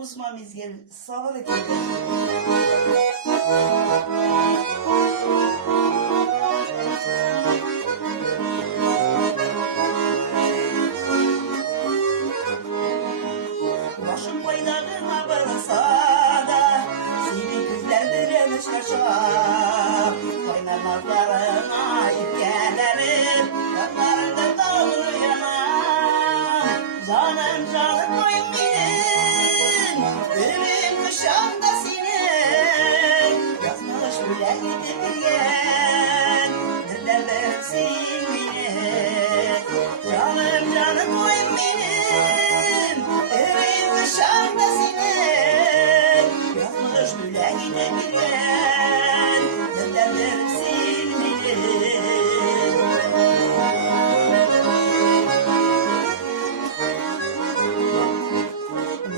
Uzman mizgil sağır etti. Başım paylarıma varsa da seni güzel direniş yaşa. Oynamazlarına ipgelerim, yanlarında dağılır yana. Canım canım oyun benim, ölüm kışamda senin. Yazmış bile gidip gel, neredesin beni. Canım canım oyun benim, ölüm kışamda senin. Yazmış bile gidip gel, neredesin beni.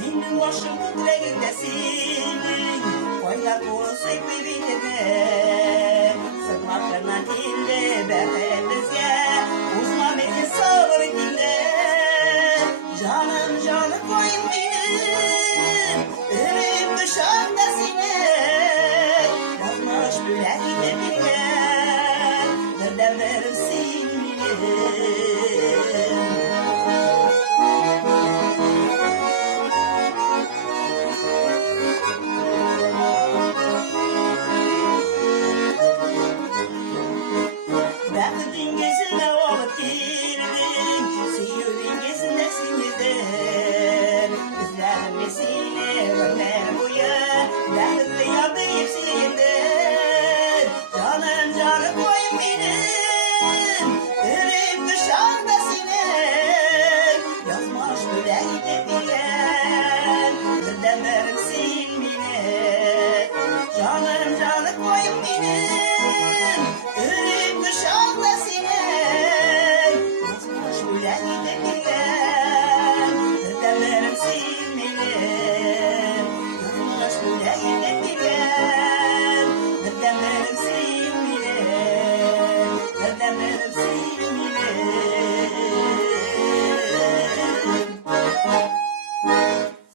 Benim başım kutreğindesin, koyar kursu birbirine. Sırmaklarına dille bekledize, uzman etin sabır dille. Canım canım koyun benim, ölüm kuşağında seni. Yazmış bile gidebilen, bir devlerim sinirlerim. Bakıdın gözüne olup girdin, suyun gözüne sinirden. Üzlerim vesile ömür boyu, bakıdın